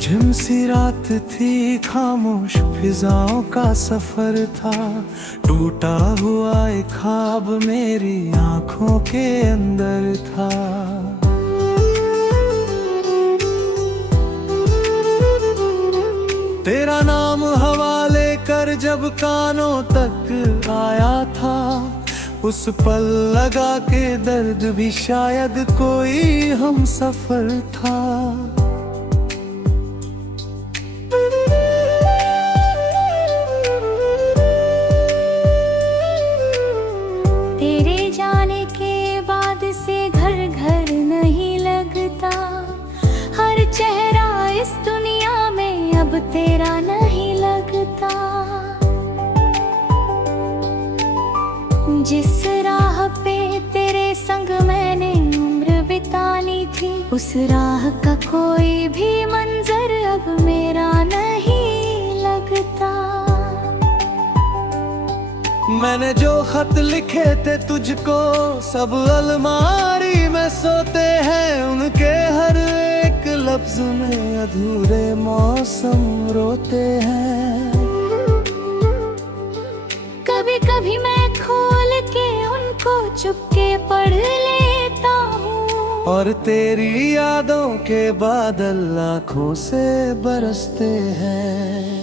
झिमसी रात थी, खामोश फिजाओं का सफर था। टूटा हुआ एक ख्वाब मेरी आंखों के अंदर था। तेरा नाम हवाले कर जब कानों तक आया था, उस पल लगा के दर्द भी शायद कोई हम सफर था। तेरे जाने के बाद से घर घर नहीं लगता, हर चेहरा इस दुनिया में अब तेरा नहीं लगता। जिस राह पे तेरे संग मैंने उम्र बितानी थी, उस राह का कोई भी मंजर अब मेरा नहीं लगता। मैंने जो खत लिखे थे तुझको, सब अलमारी में सोते हैं। उनके हर एक लफ्ज में अधूरे मौसम रोते हैं। कभी कभी मैं खोल के उनको चुपके पढ़ लेता हूँ, और तेरी यादों के बादल आँखों से बरसते हैं।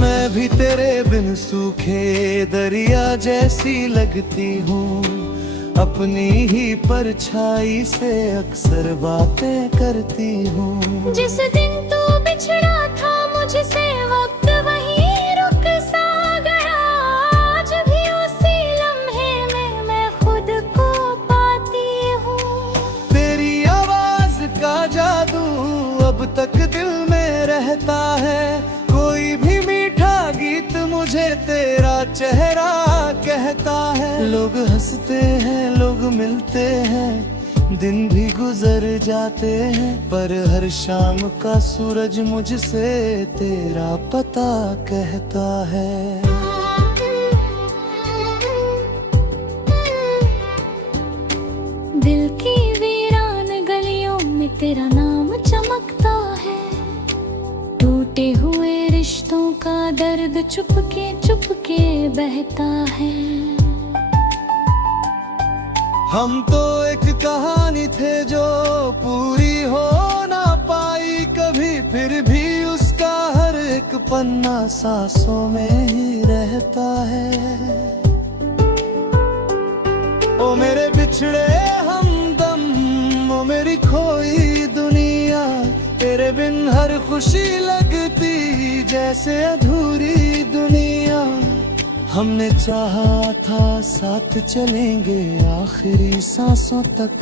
मैं भी तेरे बिन सूखे दरिया जैसी लगती हूँ। अपनी ही परछाई से अक्सर बातें करती हूँ। जिस दिन तू बिछड़ा था मुझसे, वक्त वहीं रुक सा गया। आज भी उसी लम्हे में मैं खुद को पाती हूँ। तेरी आवाज का जादू अब तक दिल में रहता है। कोई भी मीठा गीत मुझे तेरा चेहरा कहता है। लोग हंसते हैं, लोग मिलते हैं, दिन भी गुजर जाते हैं, पर हर शाम का सूरज मुझसे तेरा पता कहता है। दिल की वीरान गलियों में तेरा नाम चमकता है। टूटे हुए रिश्तों का दर्द चुपके चुपके बहता है। हम तो एक कहानी थे जो पूरी हो ना पाई कभी, फिर भी उसका हर एक पन्ना सांसों में ही रहता है। ओ मेरे बिछड़े हमदम, ओ मेरी खोई दुनिया, तेरे बिन हर खुशी लगती जैसे अधूरी दुनिया। हमने चाहा था साथ चलेंगे आखिरी सांसों तक,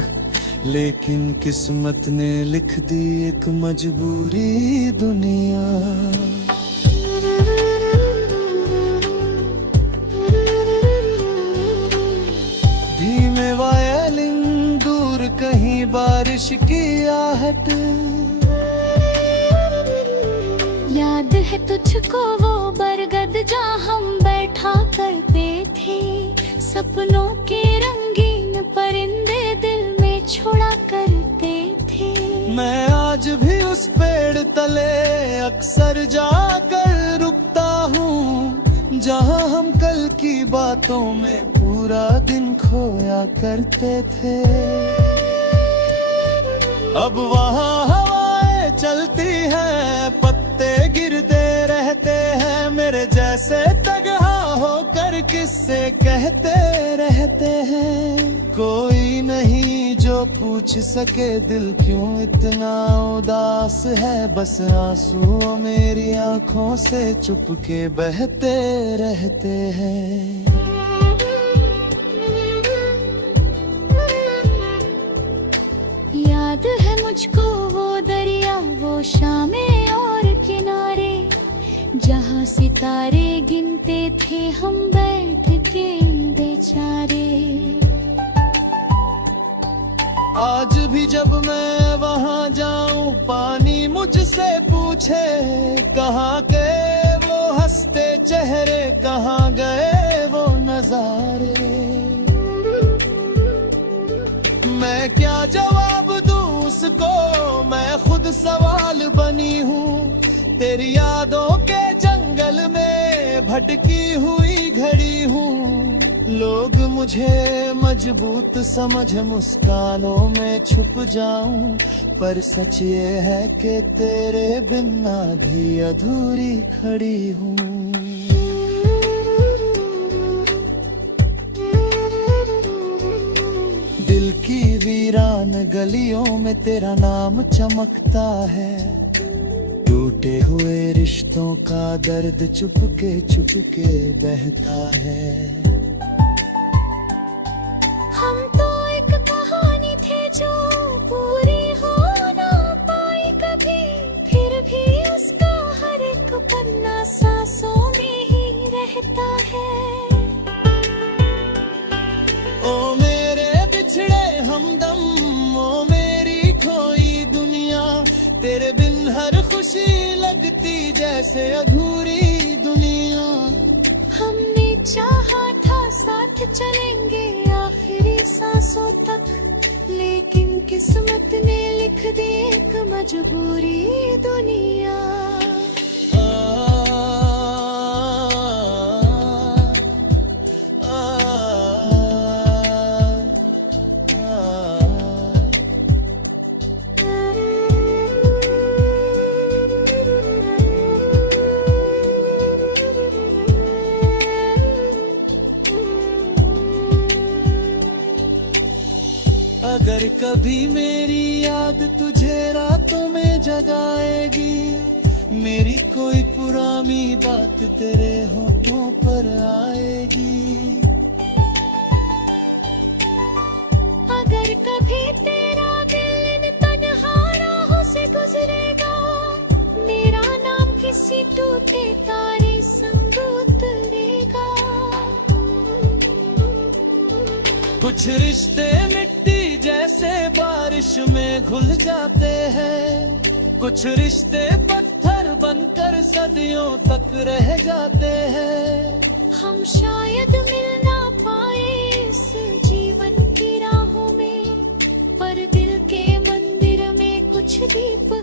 लेकिन किस्मत ने लिख दी एक मजबूरी दुनिया। धीमे वायलिन, दूर कहीं बारिश की आहट, याद है तुझको वो बरगद जहाँ हम बैठा करते थे। सपनों के रंगीन परिंदे दिल में छोड़ा करते थे। मैं आज भी उस पेड़ तले अक्सर जाकर रुकता हूँ, जहाँ हम कल की बातों में पूरा दिन खोया करते थे। अब वहाँ हवाएं चलती हैं, पत्ते गिरते रहते हैं, मेरे जैसे तगहा होकर किस्से कहते रहते हैं। कोई नहीं जो पूछ सके दिल क्यों इतना उदास है, बस आंसू मेरी आंखों से चुपके बहते रहते हैं। याद है मुझको वो दरिया, वो शामें और किनारे, जहाँ सितारे गिनते थे हम बैठ के बेचारे। आज भी जब मैं वहाँ जाऊं, पानी मुझसे पूछे कहाँ के वो हंसते चेहरे, कहाँ गए वो नजारे। मैं क्या जवाब दूं उसको, मैं खुद सवाल बनी हूँ। तेरी यादों के जंगल में भटकी हुई घड़ी हूँ। लोग मुझे मजबूत समझ मुस्कानों में छुप जाऊं, पर सच ये है कि तेरे बिना भी अधूरी खड़ी हूँ। दिल की वीरान गलियों में तेरा नाम चमकता है। टूटे हुए रिश्तों का दर्द चुपके बहता है। हम तो एक कहानी थे जो पूरी हो ना पाई कभी, फिर भी उसका हर एक पन्ना सांसों में ही रहता है। ओ मेरे बिछड़े हमदम, ओ मेरी खोई दुनिया, तेरे बिन हर खुशी लगती जैसे अधूरी दुनिया। हमने चाहा था साथ चलेंगे आखिरी सांसों तक, लेकिन किस्मत ने लिख दी एक मजबूरी दुनिया। अगर कभी मेरी याद तुझे रातों में जगाएगी, मेरी कोई पुरानी बात तेरे होठों पर आएगी। अगर कभी तेरा दिल इन तन्हा राहों से गुजरेगा, मेरा नाम किसी टूटे तारे संग उतरेगा। कुछ रिश्ते मिट्टी जैसे बारिश में घुल जाते हैं, कुछ रिश्ते पत्थर बनकर सदियों तक रह जाते हैं। हम शायद मिल ना पाए इस जीवन की राहों में, पर दिल के मंदिर में कुछ दीप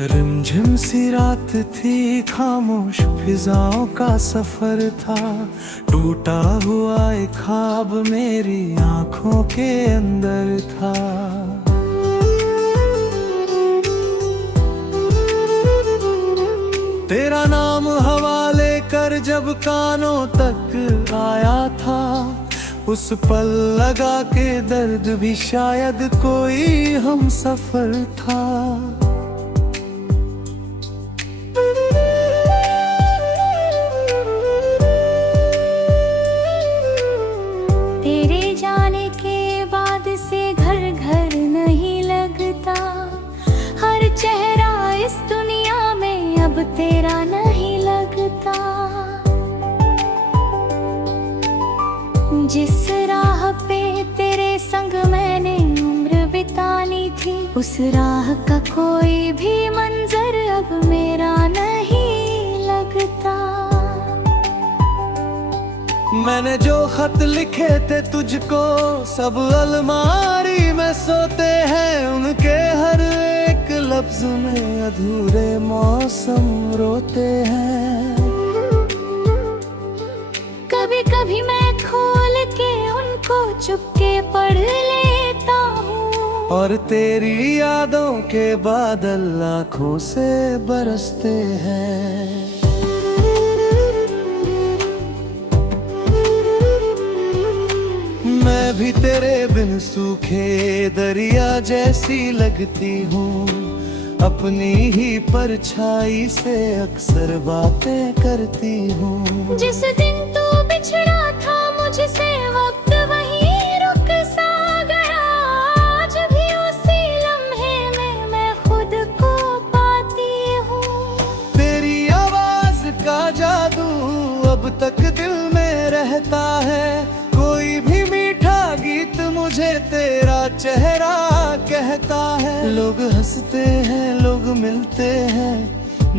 रिमझिम सी रात थी, खामोश फिजाओं का सफर था। टूटा हुआ एक ख्वाब मेरी आंखों के अंदर था। तेरा नाम हवाले कर जब कानों तक आया था, उस पल लगा के दर्द भी शायद कोई हम सफर था। तेरे जाने के बाद से घर घर नहीं लगता, हर चेहरा इस दुनिया में अब तेरा नहीं लगता। जिस राह पे तेरे संग मैंने उम्र बितानी थी, उस राह का कोई भी मंजर अब मेरा नहीं लगता। मैंने जो खत लिखे थे तुझको, सब अलमारी में सोते हैं। उनके हर एक लफ्ज में अधूरे मौसम रोते हैं। कभी कभी मैं खोल के उनको चुपके पढ़ लेता हूँ, और तेरी यादों के बादल आँखों से बरसते हैं। मैं भी तेरे बिन सूखे दरिया जैसी लगती हूँ। अपनी ही परछाई से अक्सर बातें करती हूँ। जिस दिन तू बिछड़ा था मुझसे, वक्त वहीं रुक सा गया। आज भी उसी लम्हे में मैं खुद को पाती हूँ। जादू अब तक दिल में रहता है। कोई भी मीठा गीत मुझे तेरा चेहरा कहता है। लोग हंसते हैं, लोग मिलते हैं,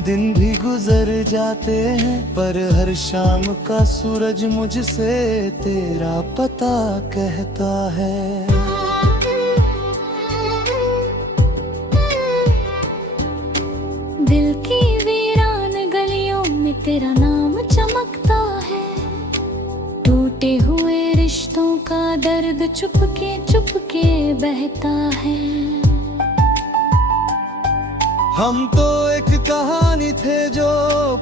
दिन भी गुजर जाते हैं, पर हर शाम का सूरज मुझसे तेरा पता कहता है। दिल की वीरान गलियों में तेरा नाम चमकता है। टूटे हुए रिश्तों का दर्द चुपके बहता है। हम तो एक कहानी थे जो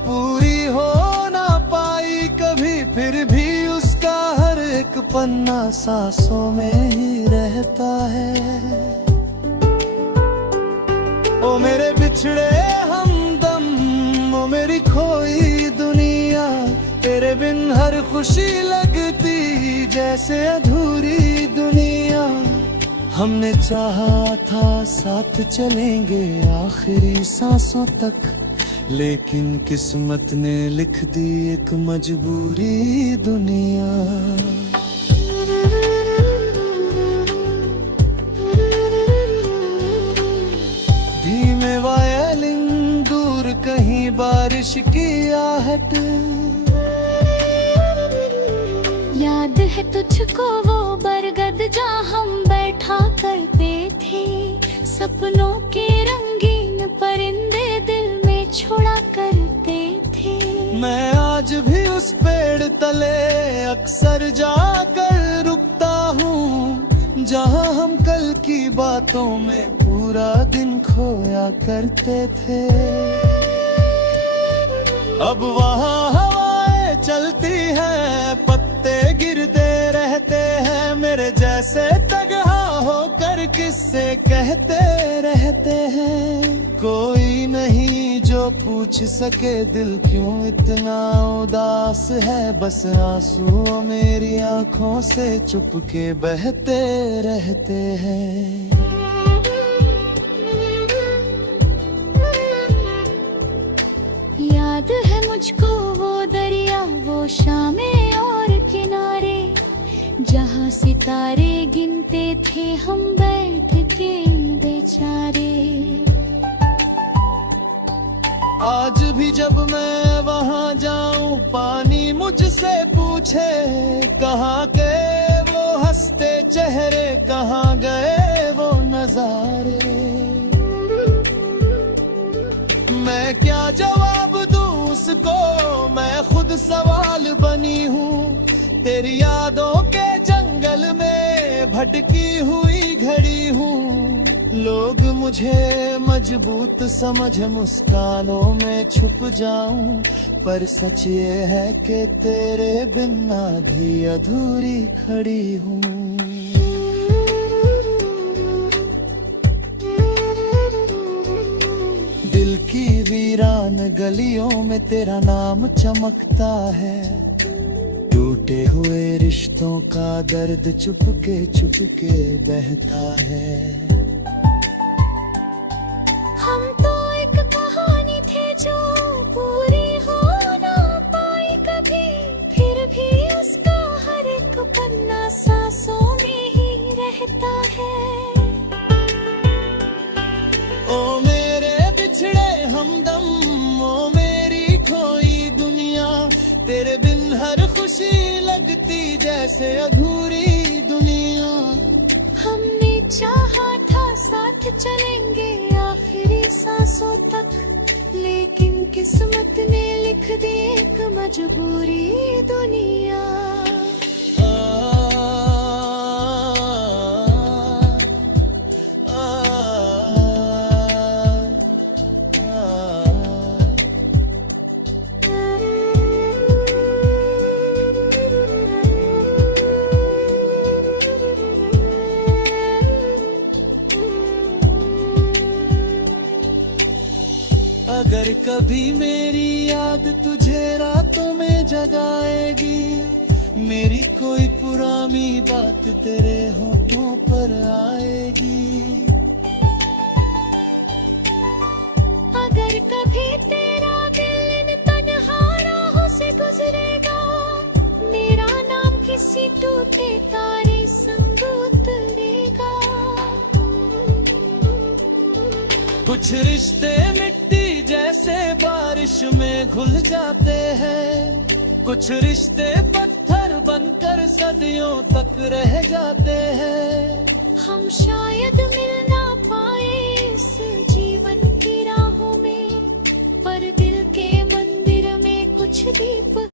पूरी हो ना पाई कभी, फिर भी उसका हर एक पन्ना सांसों में ही रहता है। ओ मेरे बिछड़े हमदम, ओ मेरी खोई दुनिया, तेरे बिन हर खुशी लगती जैसे अधूरी दुनिया। हमने चाहा था साथ चलेंगे आखिरी सांसों तक, लेकिन किस्मत ने लिख दी एक मजबूरी दुनिया। धीमे वायलिन, दूर कहीं बारिश की आहट, याद है तुझको वो बरगद जहाँ हम बैठा करते थे। सपनों के रंगीन परिंदे दिल में छोड़ा करते थे। मैं आज भी उस पेड़ तले अक्सर जाकर रुकता हूँ, जहाँ हम कल की बातों में पूरा दिन खोया करते थे। अब वहाँ हवाएं चलती हैं, पत्ते गिरते रहते हैं, मेरे जैसे तगहा होकर किस्से कहते रहते हैं। कोई नहीं जो पूछ सके दिल क्यों इतना उदास है, बस आंसू मेरी आंखों से चुपके बहते रहते हैं। याद है मुझको वो दरिया, वो शामें और किनारे, जहाँ सितारे गिनते थे हम बैठ के बेचारे। आज भी जब मैं वहाँ जाऊं, पानी मुझसे पूछे कहाँ के वो हंसते चेहरे, कहाँ गए वो नजारे। मैं क्या जवाब दूं उसको, मैं खुद सवाल बनी हूँ। तेरी यादों के जंगल में भटकी हुई घड़ी हूँ। लोग मुझे मजबूत समझ मुस्कानों में छुप जाऊं, पर सच ये है कि तेरे बिना भी अधूरी खड़ी हूँ। दिल की वीरान गलियों में तेरा नाम चमकता है। टूटे हुए रिश्तों का दर्द चुपके बहता है। हम तो एक कहानी थे जो पूरी हो ना पाई कभी, फिर भी उसका हर एक पन्ना सांसों में ही रहता है। ओ मेरे बिछड़े हमदम, ओ मेरी खोई दुनिया, तेरे बिन हर खुशी लगती जैसे अधूरी दुनिया। हमने चाहा था साथ चलेंगे आखिरी सांसों तक, लेकिन किस्मत ने लिख दी एक मजबूरी दुनिया। अगर कभी मेरी याद तुझे रातों में जगाएगी, मेरी कोई पुरानी बात तेरे होठों पर आएगी। अगर कभी तेरा दिल इन तन्हा राहों कुछ रिश्ते मिट्टी जैसे बारिश में घुल जाते हैं, कुछ रिश्ते पत्थर बनकर सदियों तक रह जाते हैं। हम शायद मिल ना पाए इस जीवन की राहों में, पर दिल के मंदिर में कुछ दीप